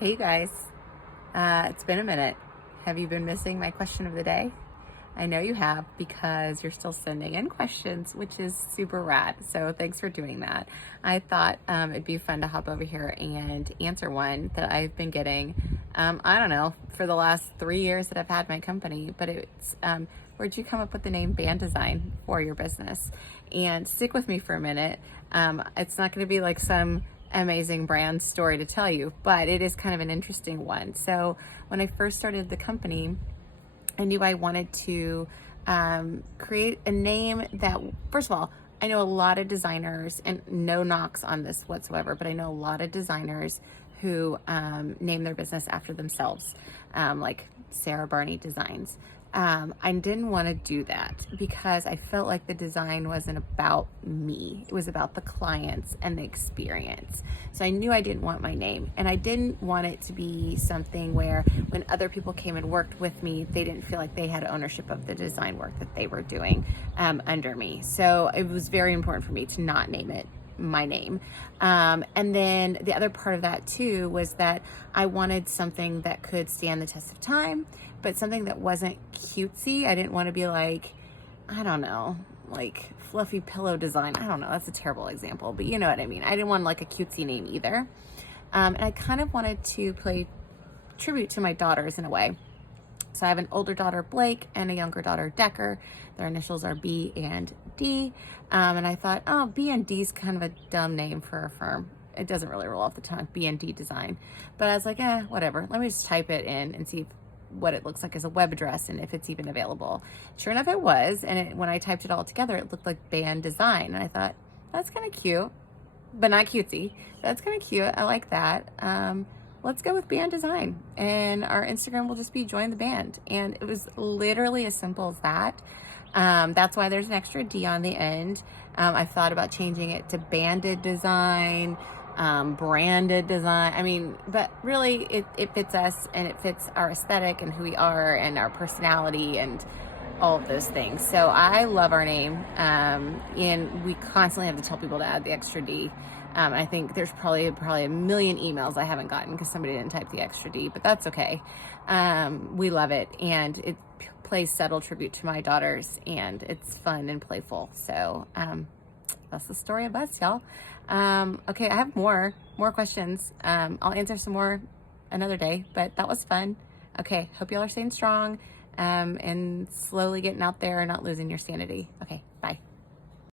Hey guys, it's been a minute. Have you been missing my question of the day? I know you have because you're still sending in questions, which is super rad. So thanks for doing that. I thought it'd be fun to hop over here and answer one that I've been getting, I don't know, for the last 3 years that I've had my company, but it's where'd you come up with the name Band Design for your business? And stick with me for a minute. It's not going to be like some amazing brand story to tell you, but it is kind of an interesting one. So when I first started the company, I knew I wanted to create a name that, first of all, I know a lot of designers, and no knocks on this whatsoever, but I know a lot of designers who name their business after themselves, like Sarah Barney Designs. I didn't want to do that because I felt like the design wasn't about me. It was about the clients and the experience. So I knew I didn't want my name, and I didn't want it to be something where when other people came and worked with me, they didn't feel like they had ownership of the design work that they were doing under me. So it was very important for me to not name it my name. And then the other part of that too was that I wanted something that could stand the test of time, but something that wasn't cutesy. I didn't want to be like, I don't know, like fluffy pillow design. I don't know, that's a terrible example, but you know what I mean. I didn't want like a cutesy name either. And I kind of wanted to pay tribute to my daughters in a way. So I have an older daughter, Blake, and a younger daughter, Decker. Their initials are B and D. And I thought, oh, B and D is kind of a dumb name for a firm. It doesn't really roll off the tongue, BND Design. But I was like, whatever. Let me just type it in and see what it looks like as a web address and if it's even available. Sure enough, it was. And when I typed it all together, it looked like Band Design. And I thought, that's kind of cute, but not cutesy. That's kind of cute. I like that. Let's go with Band Design, and our Instagram will just be Join the Band. And it was literally as simple as that. That's why there's an extra D on the end. I thought about changing it to Banded Design, Branded Design. I mean, but really it fits us, and it fits our aesthetic and who we are and our personality and all of those things. So I love our name, and we constantly have to tell people to add the extra D. I think there's probably a million emails I haven't gotten because somebody didn't type the extra D, but that's okay. We love it, and it plays subtle tribute to my daughters, and it's fun and playful. So that's the story of us, y'all. Okay, I have more questions. I'll answer some more another day, but that was fun. Okay, hope y'all are staying strong and slowly getting out there and not losing your sanity. Okay.